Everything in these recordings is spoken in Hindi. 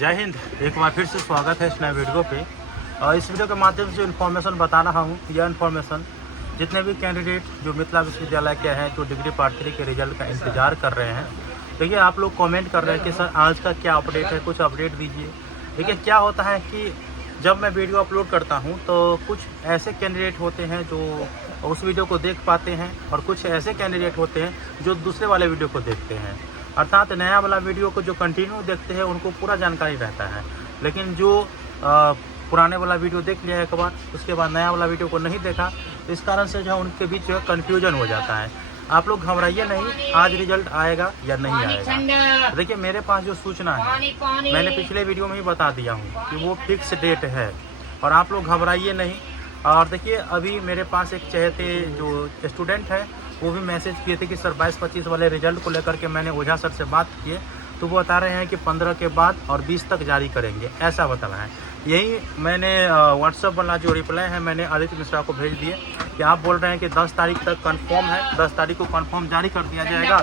जय हिंद। एक बार फिर से स्वागत है इस नए वीडियो पे। इस वीडियो के माध्यम से इन्फॉर्मेशन बता रहा हूँ। यह इन्फॉर्मेशन जितने भी कैंडिडेट जो मिथिला विश्वविद्यालय के हैं, जो डिग्री पार्ट 3 के रिजल्ट का इंतजार कर रहे हैं, देखिए आप लोग कमेंट कर रहे हैं कि सर आज का क्या अपडेट है, कुछ अपडेट दीजिए। देखिए क्या होता है कि जब मैं वीडियो अपलोड करता हूं तो कुछ ऐसे कैंडिडेट होते हैं जो उस वीडियो को देख पाते हैं और कुछ ऐसे कैंडिडेट होते हैं जो दूसरे वाले वीडियो को देखते हैं। अर्थात नया वाला वीडियो को जो कंटिन्यू देखते हैं उनको पूरा जानकारी रहता है, लेकिन जो पुराने वाला वीडियो देख लिया एक बार, उसके बाद नया वाला वीडियो को नहीं देखा, तो इस कारण से जो है उनके बीच जो है कन्फ्यूजन हो जाता है। आप लोग घबराइए नहीं, आज रिजल्ट आएगा या नहीं आएगा। देखिए मेरे पास जो सूचना है मैंने पिछले वीडियो में ही बता दिया हूँ कि वो फिक्स डेट है और आप लोग घबराइए नहीं। और देखिए अभी मेरे पास एक चहेते जो स्टूडेंट है वो भी मैसेज किए थे कि सर 22-25 वाले रिजल्ट को लेकर के मैंने ओझा सर से बात की है, तो वो बता रहे हैं कि 15 के बाद और 20 तक जारी करेंगे, ऐसा बता रहा है। यही मैंने व्हाट्सएप वाला जो रिप्लाई है मैंने आदित्य मिश्रा को भेज दिए कि आप बोल रहे हैं कि 10 तारीख तक कंफर्म है, 10 तारीख को कंफर्म जारी कर दिया जाएगा।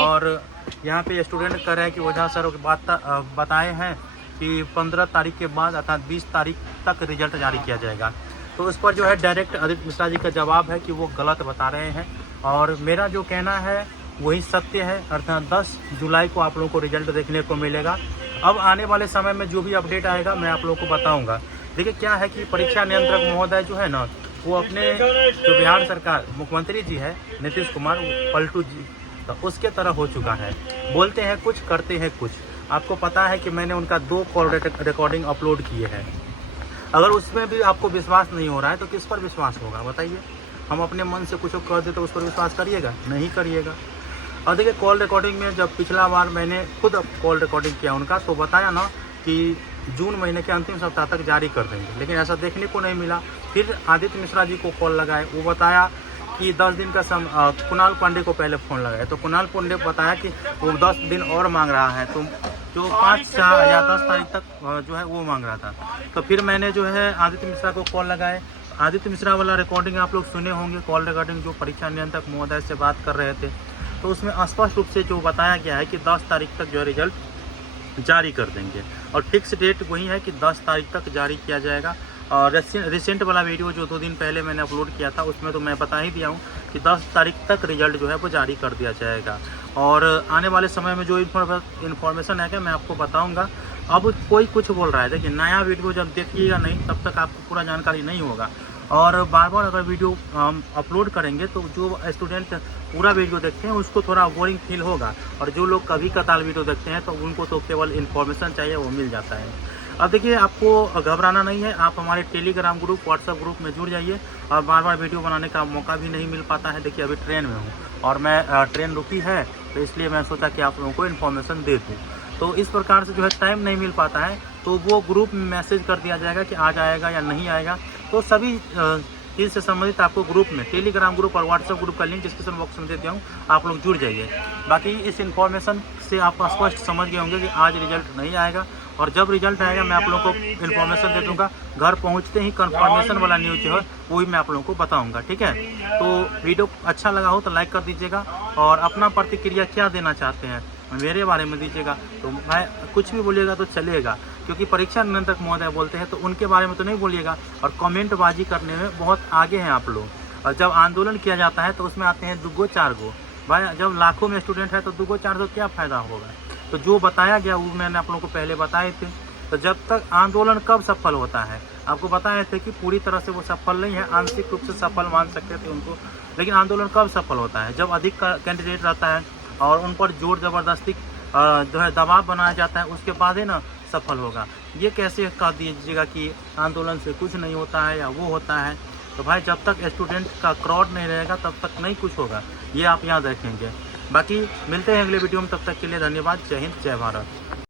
और यहाँ पे स्टूडेंट कह रहे हैं कि ओझा सर की बात बताए हैं कि 15 तारीख के बाद अर्थात 20 तारीख तक रिजल्ट जारी किया जाएगा। तो इस पर जो है डायरेक्ट आदित्य मिश्रा जी का जवाब है कि वो गलत बता रहे हैं और मेरा जो कहना है वही सत्य है। अर्थात 10 जुलाई को आप लोगों को रिजल्ट देखने को मिलेगा। अब आने वाले समय में जो भी अपडेट आएगा मैं आप लोगों को बताऊंगा। देखिए क्या है कि परीक्षा नियंत्रक महोदय जो है ना, वो अपने जो बिहार सरकार मुख्यमंत्री जी है नीतीश कुमार पलटू जी, तो उसके तरह हो चुका है। बोलते हैं कुछ, करते हैं कुछ। आपको पता है कि मैंने उनका 2 कॉल रिकॉर्डिंग अपलोड किए हैं। अगर उसमें भी आपको विश्वास नहीं हो रहा है तो किस पर विश्वास होगा बताइए। हम अपने मन से कुछ कर दे तो उस पर विश्वास करिएगा? नहीं करिएगा। और देखिए कॉल रिकॉर्डिंग में जब पिछला बार मैंने खुद कॉल रिकॉर्डिंग किया उनका, तो बताया ना कि जून महीने के अंतिम सप्ताह तक जारी कर देंगे, लेकिन ऐसा देखने को नहीं मिला। फिर आदित्य मिश्रा जी को कॉल लगाए, वो बताया कि 10 दिन का कुणाल पांडे को पहले फ़ोन लगाया, तो कुणाल पांडे बताया कि वो 10 दिन और मांग रहा है, तो जो 5 या 10 तारीख तक जो है वो मांग रहा था। तो फिर मैंने जो है आदित्य मिश्रा को कॉल लगाए। आदित्य मिश्रा वाला रिकॉर्डिंग आप लोग सुने होंगे, कॉल रिकॉर्डिंग जो परीक्षा नियंत्रक महोदय से बात कर रहे थे, तो उसमें स्पष्ट रूप से जो बताया गया है कि 10 तारीख तक जो है रिजल्ट जारी कर देंगे और फिक्स डेट वही है कि 10 तारीख तक जारी किया जाएगा। और रिसेंट वाला वीडियो जो 2 दिन पहले मैंने अपलोड किया था उसमें तो मैं बता ही दिया हूँ कि 10 तारीख तक रिजल्ट जो है वो जारी कर दिया जाएगा। और आने वाले समय में जो इन्फॉर्मेशन है कि मैं आपको बताऊँगा। अब कोई कुछ बोल रहा है, देखिए नया वीडियो जब देखिएगा नहीं तब तक आपको पूरा जानकारी नहीं होगा। और बार बार अगर वीडियो हम अपलोड करेंगे तो जो स्टूडेंट पूरा वीडियो देखते हैं उसको थोड़ा बोरिंग फील होगा, और जो लोग कभी कतार वीडियो देखते हैं तो उनको तो केवल इन्फॉर्मेशन चाहिए, वो मिल जाता है। अब देखिए आपको घबराना नहीं है, आप हमारे टेलीग्राम ग्रुप, व्हाट्सएप ग्रुप में जुड़ जाइए। और बार बार वीडियो बनाने का मौका भी नहीं मिल पाता है। देखिए अभी ट्रेन में हूँ और मैं ट्रेन रुकी है, तो इसलिए मैं सोचा कि आप लोगों को इन्फॉर्मेशन दे दूँ। तो इस प्रकार से जो है टाइम नहीं मिल पाता है, तो वो ग्रुप में मैसेज कर दिया जाएगा कि आज आएगा या नहीं आएगा। तो सभी चीज़ से संबंधित आपको ग्रुप में, टेलीग्राम ग्रुप और व्हाट्सएप ग्रुप का लिंक डिस्क्रिप्शन बॉक्स में दे दिया हूँ, आप लोग जुड़ जाइए। बाकी इस इन्फॉर्मेशन से आप स्पष्ट समझ गए होंगे कि आज रिजल्ट नहीं आएगा, और जब रिजल्ट आएगा मैं आप लोगों को इन्फॉर्मेशन दे दूंगा। घर पहुंचते ही कंफर्मेशन वाला न्यूज़ जो है वो भी मैं आप लोगों को बताऊंगा, ठीक है। तो वीडियो अच्छा लगा हो तो लाइक कर दीजिएगा और अपना प्रतिक्रिया क्या देना चाहते हैं मेरे बारे में दीजिएगा। तो मैं कुछ भी बोलिएगा तो चलेगा, क्योंकि परीक्षा नियंत्रक महोदय बोलते हैं तो उनके बारे में तो नहीं बोलिएगा। और कमेंटबाजी करने में बहुत आगे हैं आप लोग, और जब आंदोलन किया जाता है तो उसमें आते हैं 2-4 गो। भाई जब लाखों में स्टूडेंट है तो 2-4 गो क्या फ़ायदा होगा। तो जो बताया गया वो मैंने आप लोगों को पहले बताए थे। तो जब तक आंदोलन कब सफल होता है, आपको बताए थे कि पूरी तरह से वो सफल नहीं है, आंशिक रूप से सफल मान सकते थे उनको, लेकिन आंदोलन कब सफल होता है? जब अधिक कैंडिडेट रहता है और उन पर जोर ज़बरदस्ती जो है दबाव बनाया जाता है, उसके बाद ही ना सफल होगा। ये कैसे कह दीजिएगा कि आंदोलन से कुछ नहीं होता है या वो होता है। तो भाई जब तक स्टूडेंट का क्राउड नहीं रहेगा तब तक नहीं कुछ होगा, ये आप याद रखेंगे। बाकी मिलते हैं अगले वीडियो में, तब तक के लिए धन्यवाद। जय हिंद, जय भारत।